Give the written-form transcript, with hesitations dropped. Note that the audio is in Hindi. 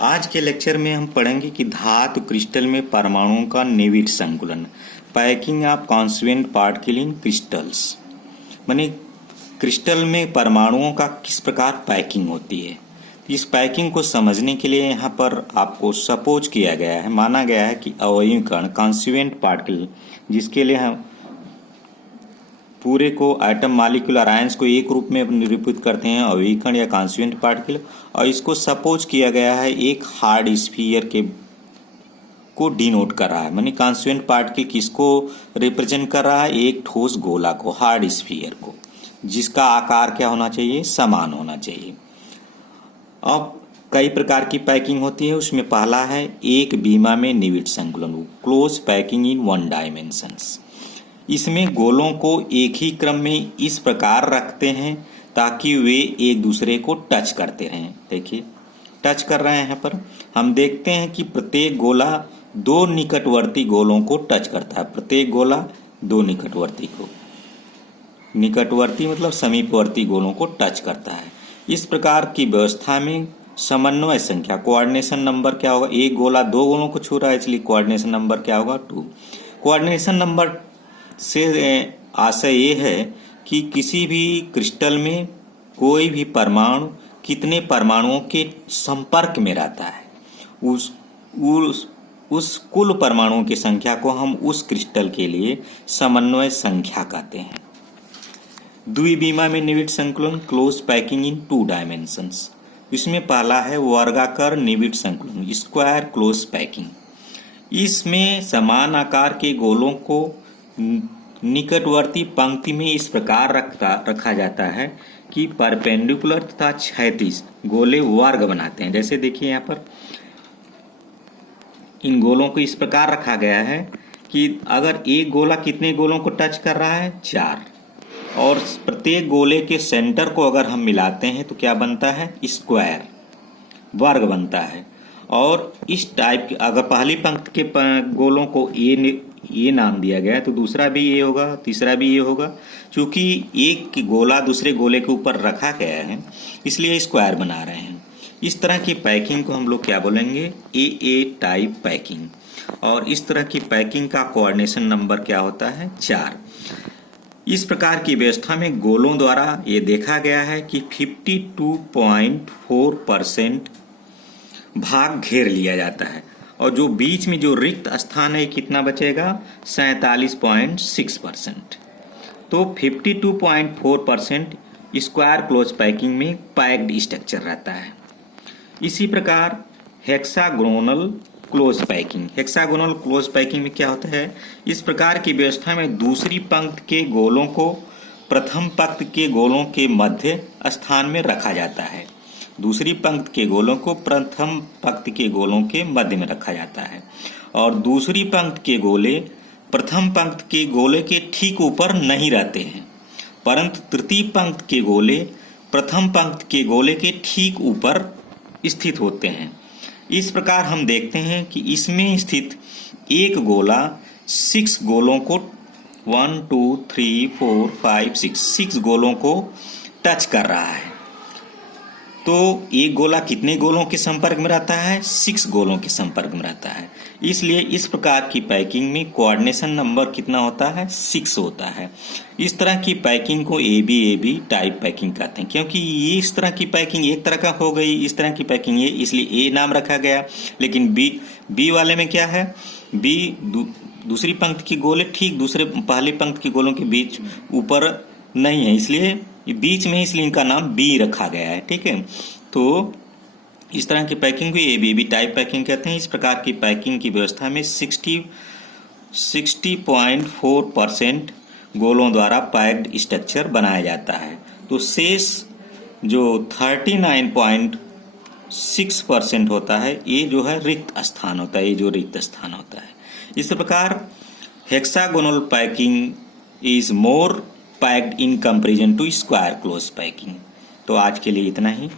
आज के लेक्चर में हम पढ़ेंगे कि धातु क्रिस्टल में परमाणुओं का निविड़ संकुलन, packing of constituent particle in crystals. माने क्रिस्टल में परमाणुओं का किस प्रकार पैकिंग होती है। इस पैकिंग को समझने के लिए यहाँ पर आपको सपोज किया गया है, माना गया है कि अवयवी कण कॉन्स्टिट्यूएंट पार्टिकल, जिसके लिए हम पूरे को एटम मॉलिक्यूलर आयंस को एक रूप में निरूपित करते हैं अवयवी कण या कॉन्स्टिट्यूएंट पार्टिकल, और इसको सपोज किया गया है एक हार्ड स्फीयर के को डिनोट कर रहा है। मानी कॉन्स्टिट्यूएंट पार्टिकल किसको रिप्रेजेंट कर रहा है, एक ठोस गोला को, हार्ड स्फीयर को, जिसका आकार क्या होना चाहिए, समान होना चाहिए। अब कई प्रकार की पैकिंग होती है, उसमें पहला है एक बीमा में निविड़ संकुलन, close packing in one dimensions. इसमें गोलों को एक ही क्रम में इस प्रकार रखते हैं ताकि वे एक दूसरे को टच करते रहें। देखिए टच कर रहे हैं। यहाँ पर हम देखते हैं कि प्रत्येक गोला दो निकटवर्ती गोलों को टच करता है। प्रत्येक गोला दो निकटवर्ती मतलब समीपवर्ती गोलों को टच करता है। इस प्रकार की व्यवस्था में समन्वय संख्या, कोऑर्डिनेशन नंबर क्या होगा, एक गोला दो गोलों को छू रहा है, इसलिए कोऑर्डिनेशन नंबर क्या होगा, 2। कोऑर्डिनेशन नंबर से आशय ये है कि किसी भी क्रिस्टल में कोई भी परमाणु कितने परमाणुओं के संपर्क में रहता है, उस कुल परमाणुओं की संख्या को हम उस क्रिस्टल के लिए समन्वय संख्या कहते हैं। द्विविमा में निविड़ संकुलन, क्लोज पैकिंग इन 2 डायमेंशंस। इसमें पहला है वर्गाकार निविड़ संकुलन, स्क्वायर क्लोज पैकिंग। इसमें समान आकार के गोलों को निकटवर्ती पंक्ति में इस प्रकार रखा जाता है कि परपेंडिकुलर तथा क्षैतिज गोले वर्ग बनाते हैं। जैसे देखिए यहाँ पर इन गोलों को इस प्रकार रखा गया है कि अगर एक गोला कितने गोलों को टच कर रहा है, 4, और प्रत्येक गोले के सेंटर को अगर हम मिलाते हैं तो क्या बनता है, स्क्वायर, वर्ग बनता है। और इस टाइप के अगर पहली पंक्ति के गोलों को ए नाम दिया गया है तो दूसरा भी ए होगा, तीसरा भी ए होगा। चूंकि एक गोला दूसरे गोले के ऊपर रखा गया है इसलिए स्क्वायर बना रहे हैं। इस तरह की पैकिंग को हम लोग क्या बोलेंगे, ए टाइप पैकिंग। और इस तरह की पैकिंग का कोऑर्डिनेशन नंबर क्या होता है, 4। इस प्रकार की व्यवस्था में गोलों द्वारा ये देखा गया है कि 52.4% भाग घेर लिया जाता है, और जो बीच में जो रिक्त स्थान है कितना बचेगा, 47.6%। तो 52.4% स्क्वायर क्लोज पैकिंग में पैक्ड स्ट्रक्चर रहता है। इसी प्रकार hexagonal close packing, hexagonal close packing में क्या होता है, इस प्रकार की व्यवस्था में दूसरी पंक्ति के गोलों को प्रथम पंक्ति के गोलों के मध्य स्थान में रखा जाता है। दूसरी पंक्ति के गोलों को प्रथम पंक्ति के गोलों के मध्य में रखा जाता है, और दूसरी पंक्ति के गोले प्रथम पंक्ति के गोले के ठीक ऊपर नहीं रहते हैं, परंतु तृतीय पंक्ति के गोले प्रथम पंक्ति के गोले के ठीक ऊपर स्थित होते हैं। इस प्रकार हम देखते हैं कि इसमें स्थित एक गोला 6 गोलों को 1 2 3 4 5 6 गोलों को टच कर रहा है। तो एक गोला कितने गोलों के संपर्क में रहता है, 6 गोलों के संपर्क में रहता है। इसलिए इस प्रकार की पैकिंग में कोऑर्डिनेशन नंबर कितना होता है, 6 होता है। इस तरह की पैकिंग को ए बी टाइप पैकिंग कहते हैं, क्योंकि ये इस तरह की पैकिंग एक तरह का हो गई, इस तरह की पैकिंग ये, इसलिए ए नाम रखा गया। लेकिन बी वाले में क्या है, बी दूसरी पंक्ति की गोले ठीक दूसरे पहली पंक्ति के गोलों के बीच ऊपर नहीं है, इसलिए बीच में, इसलिए इनका नाम बी रखा गया है। ठीक है, तो इस तरह की पैकिंग को ए बी टाइप पैकिंग कहते हैं। इस प्रकार की पैकिंग की व्यवस्था में 60.4% गोलों द्वारा पैक्ड स्ट्रक्चर बनाया जाता है। तो शेष जो 39.6% होता है, ये जो है रिक्त स्थान होता है, ये जो रिक्त स्थान होता है। इस प्रकार hexagonal packing is more packed in comparison to square close packing. तो आज के लिए इतना ही।